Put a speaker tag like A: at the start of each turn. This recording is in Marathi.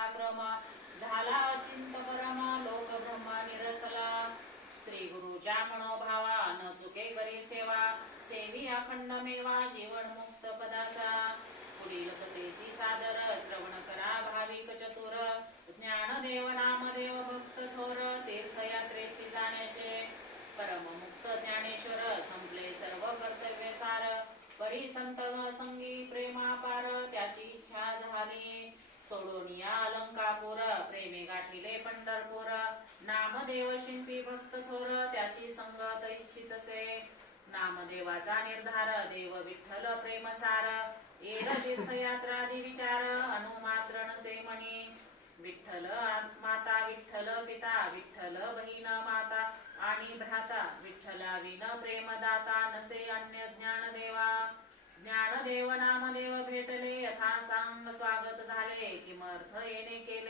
A: पराक्रम झाला अचिंत परम लोक ब्रह्मा निरसला। श्री गुरुच्या मनोभावा न चुके करी सेवा। सेवी अखंड मेवा जीवन मुक्त पदाचा। पुढील कथेची सादर श्रवण करा भाविक चतुर। ज्ञानदेव नामदेव भक्त थोर तीर्थयात्रेशी जाण्याचे। परममुक्त ज्ञानेश्वर संपले सर्व कर्तव्य सार परी संत संगी प्रेमापार पार सोडून या अलंकापूर प्रेमे गाठिले पंढरपूर नामदेव शिंपी भक्त थोर त्याची संगत इच्छितसे नामदेवाचा निर्धार देव विठ्ठल प्रेमसार एर तीर्थयात्रादी विचार अनुमात्र नसे म्हणी विठ्ठल माता विठ्ठल पिता विठ्ठल बहीण माता आणि भ्राता विठ्ठला विन प्रेमदाता नसे अन्य ज्ञान देवा किमर्थ येणे केले?